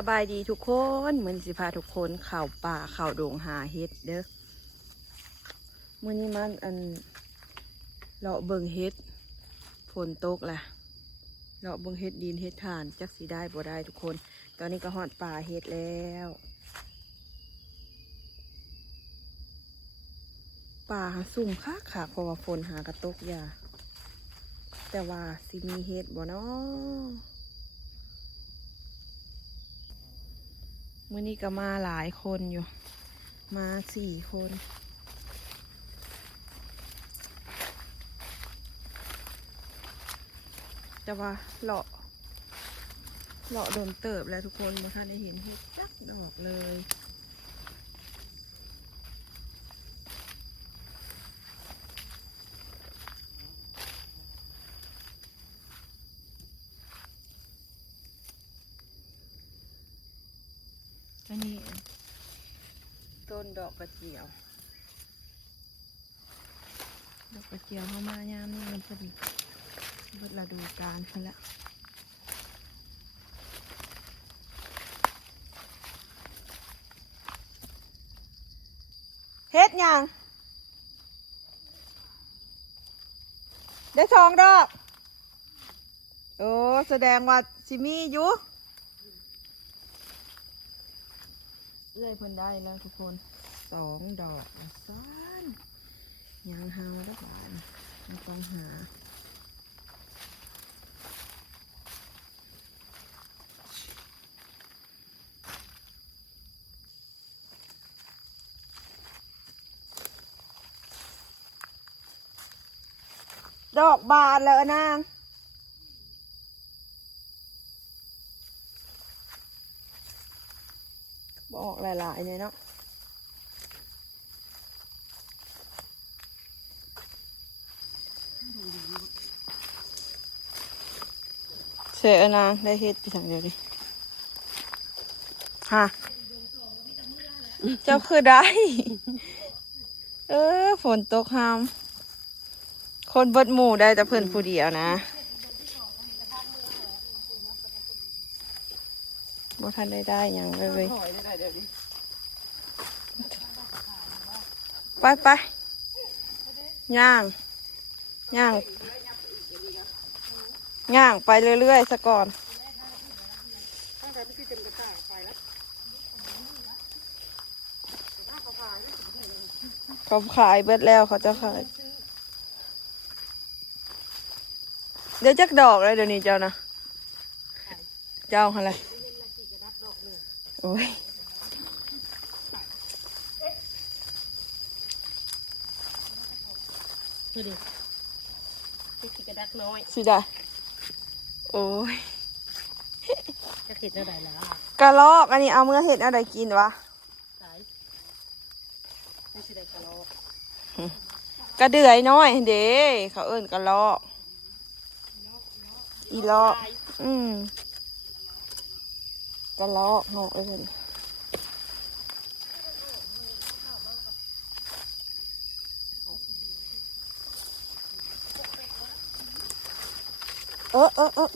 สบายดีทุกคนเหมือนสิพาทุกคนเข่าป่าเข่าดงหาเฮ็ดเด้อมื้อนี้มันเลาะเบิ่งเฮ็ดฝนตกแหละเลาะเบิ่งเฮ็ดดินเฮ็ดถ่านจักสิได้บ่ได้ทุกคนตอนนี้ก็ฮอดป่าเฮ็ดแล้วป่าหาซุ่มคักค่ะเพราะว่าฝนหากระตกยาแต่ว่าสิมีเฮ็ดบ่เนาะมื้อนี้ก็มาหลายคนอยู่มา4 คนแต่ว่าเลาะโดนเติบแล้วทุกคนบ่ทันได้เห็นเห็ดจักดอกเลยอันนี้ต้นดอกกระเจียวเข้ามายามนี้มันพอดีเบิดฤดูกาลไปแล้วเฮ็ดยังได้2 ดอกโอ้แสดงว่าสิมีอยู่เอื้อยเพิ่นได้แล้วทุกคน2 ดอกซ้อนยังเฮาแล้วบ้านไม่ต้องหาดอกบานแล้วนางบอกหลายๆเนี่ยเนาะเสียนางได้เฮ็ดไปทางเดียวดิฮะเจ้าคือได้ฝนตกห้ามคนเบิดหมู่ได้แต่เพิ่นผู้เดียวนะบ่ทันได้หยังเลยไปย่างไปเรื่อยๆซะก่อนเขาขายเบิดแล้วเขาจะขายเดี๋ยวจักดอกเลยเดี๋ยวนี้เจ้านะเจ้าอะไรโอ้ยดูดิกระดักน้อยสิได้โอ้ยจะเห็ดอะไรแล้วกระลอกอันนี้เอาเมื่อเห็ดอะไรกินวะไม่ใช่กระลอกกระเดื่อยน้อยเด้เขาเอิ้นกระลอกอีลอกกระลอกเขาเอิ้น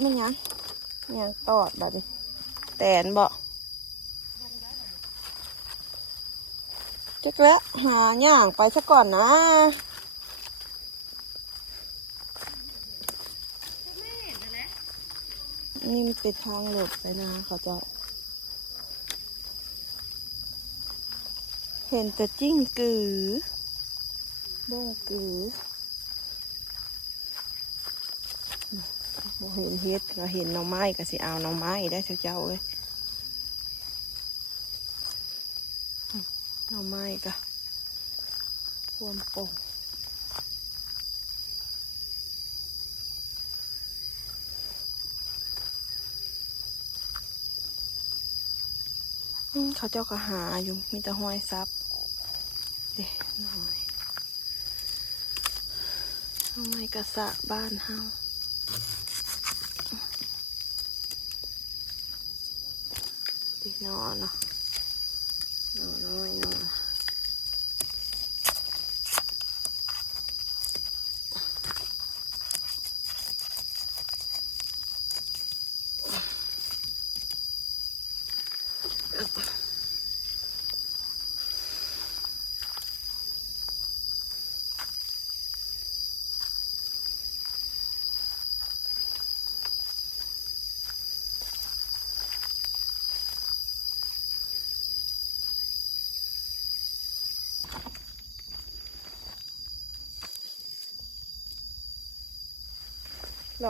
มันยังตอดแบบนี้แตนบ่จักแล้วหาย่างไปซะก่อนนะนี่มันเป็นทางหลบไปนะเขาจะเห็นแต่จิ้งกือบ้งกือเห็นเฮ็ดก็เห็นหน่อไม้ก็สิเอาหน่อไม้ได้เจ้าเลยหน่อไม้ก็ท่วมป่งเขาเจ้าก็หาอยู่มีแต่ห้อยซับเด็หน่อยหน่อไม้กระสะบ้านเฮานอนเนาะน้อย เล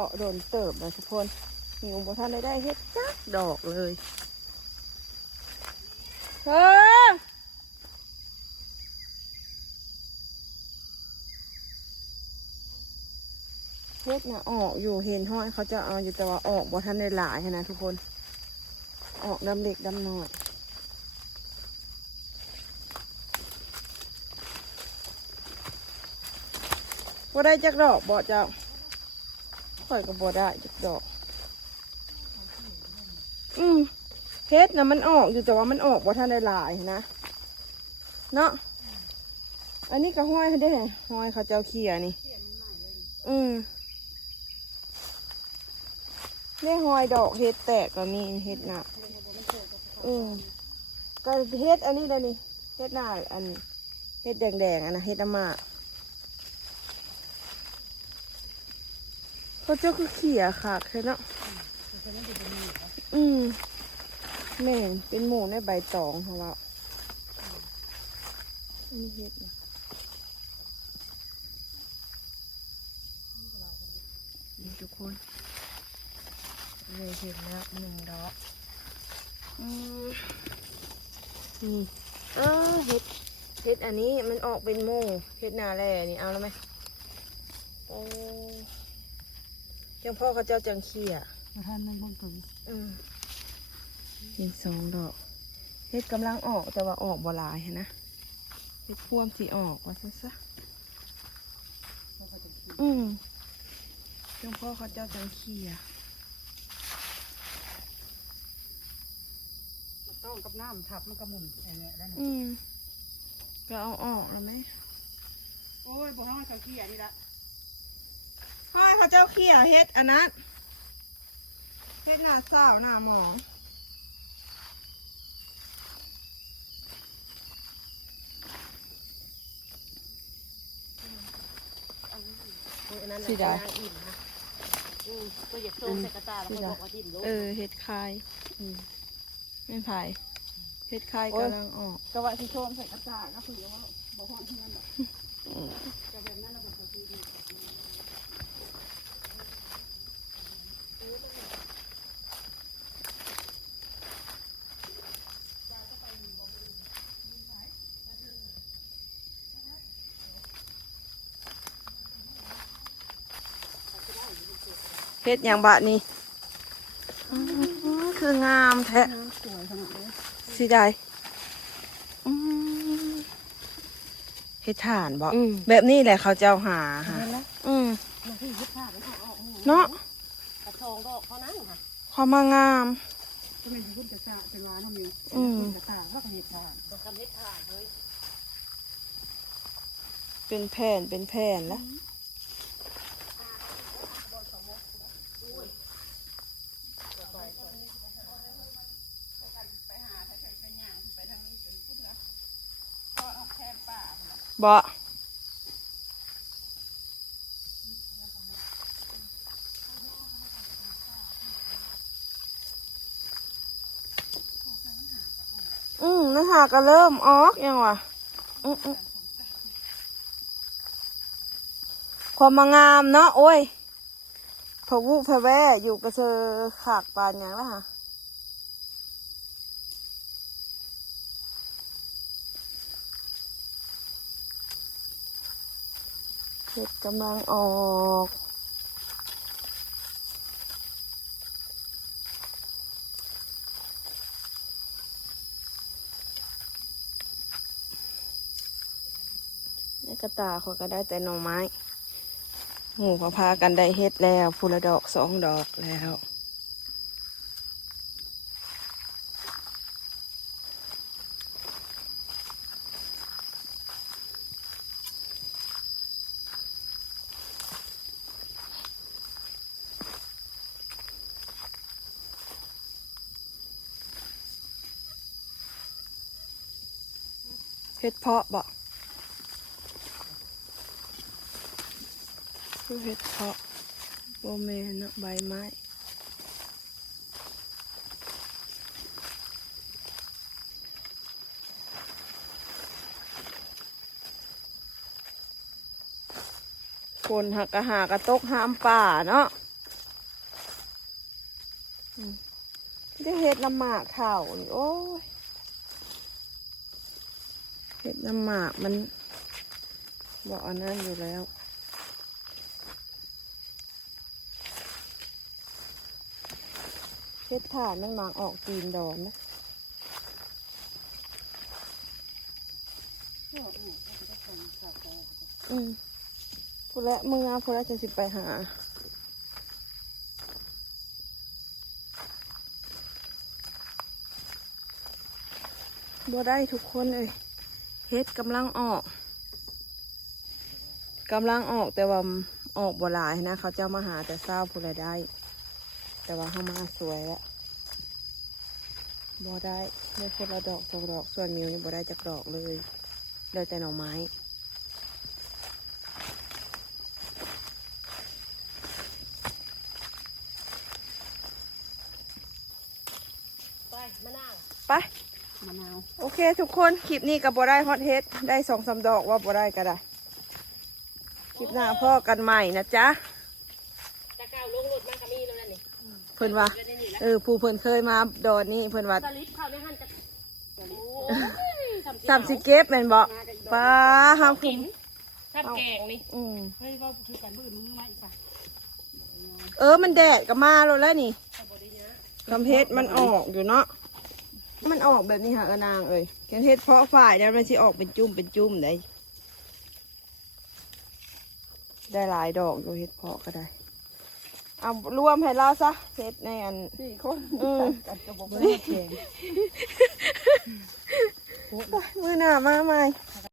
าะโดนเติบเลยทุกคนมีองค์พระท่านได้เฮ็ดจักดอกเลยเฮ้ยเฮ็ดนะออกอยู่เห็นห้อยเขาจะเอาอยู่แต่ว่าออกบ่ท่านได้หลายนะทุกคนออกดำเล็กดำน้อยบ่ได้จักดอกบ่เจ้าข่อยก็บ่ได้จักดอกเฮ็ดนะมันออกอยู่แต่ว่ามันออกบ่ท่านได้หลายนะเนาะอันนี้ก็ห้อยได้ห้อยเขาเจ้าเขี่ยนี่นี่ห้อยดอกเฮ็ดแตกก็มีเฮ็ดหนาก็เฮ็ดอันนี้เลยนี่เฮ็ดหน้าอันเฮ็ดแดงๆอันนะเฮ็ดอามาเขาเจ้าคือเขี่ยขาดเลยเนาะแม่เป็นหมูในใบตองของเราอันนี้เฮ็ดนะนี่ทุกคนเลยเห็นแล้ว1 ดอกนี่เฮ็ดอันนี้มันออกเป็นโม่เฮ็ดนาแร่นี่เอาแล้วไหมโอ้ยังพ่อเขาเจ้าจังเขี้ยท่านไม่ต้องถึงอีก2 ดอกเฮ็ดกำลังออกแต่ว่าออกบ่หลายนะเฮ็ดพ่วงสีออกว่าซะยังพ่อเขาเจ้าจังเขี้ยต้องกับน้ำทับมันกระมุนอย่างเงี้ยได้ไหมก็เอาออกแล้วไหมโอ้ยบอกให้เขาเขี่ยนี่ละพ่อเขาเจ้าเขี้ยเฮ็ดอันนั้นเฮ็ดหน้าสาวหน้าหมองสีดาตัวเหยียบโซ่ใส่กระตาแล้วก็บอกว่าทิ่มลูกเฮ็ดคายไม่ไผ่เฮ็ดคายกำลังออกกระว่าที่โซ่ใส่กระตาก็คือว่าบอกห้องที่นั่นแหละจะแบบนั้นเราบอกว่าเฮ็ดอย่างบะนี่คืองามแท้สีใดเฮ็ดถ่านบ่แบบนี้แหละเขาเจ้าหาฮะเนาะกระทงดอกเขานั้นค่ะความงามก็เป็นพุ่นกระตาเป็นร้านเขามีกระตาเขาก็เห็ดถ่านเขาทำเห็ดถ่านเลยเป็นแผ่นแล้วบ่แล้วหาก็เริ่มออกยังวะความงามเนาะโอ้ยพะวุพะแวอยู่กระเซอขากปานอย่างละฮะเห็ดกำลังออกในกระตาเขาก็ได้แต่หน่อไม้หมูพากันได้เฮ็ดแล้วพูละดอก2 ดอกแล้ว เฮ็ดเพาะบ่คือเฮ็ดเพาะโบแมนเนาะใบไม้คนหักกะหากระตกห้ามป่าเนาะได้เฮ็ดน้ำหมากเข่านี่โอ้ยเฮ็ดน้ำหมากมันบอกอันนั้นอยู่แล้วเฮ็ดถ่านมันหมากออกตีนดอนนะพูดแล้วมือพูดแล้วจะสิไปหาบ่ได้ทุกคนเลยเฮ็ดกำลังออกแต่ว่าออกบ่หลายนะเขาเจ้ามาหาแต่เศร้าพูดอะไรได้แต่ว่าเขามาสวยแล้วบ่ได้ได้คนละดอกสองดอกส่วนมิวนี่บ่ได้จากดอกเลยเลยแต่หน่อไม้ไปมะนาวไปมะนาวโอเคทุกคนคลิปนี้กับบ่ได้ฮอตเฮ็ดได้2-3 ดอกว่าบ่ได้ก็ได้คลิปหน้าพ่อกันใหม่นะจ๊ะตะเก้าลงรถมากมีแล้วนั่นนี่เพิ่นว่าผู้เพิ่นเคยมาดอนนี่เพิ่นว่า30 เก็บแม่นบ่ป้าห้ามคุ้มทับแกงนี่เฮ้ยว่าคือกันมือมาอีกป่ะมันแดดก็มาแล้วนี่กำเพชรมันออกอยู่เนาะมันออกแบบนี้ค่ะนางแกนเฮ็ดเพาะฝ่ายเดี๋ยวมันสิออกเป็นจุ่มได้หลายดอกอยู่เฮ็ดเพาะก็ได้เอารวมให้เราซะเฮ็ดในอัน4 คนกันกระบอกแข็งมือหน้ามาใหม่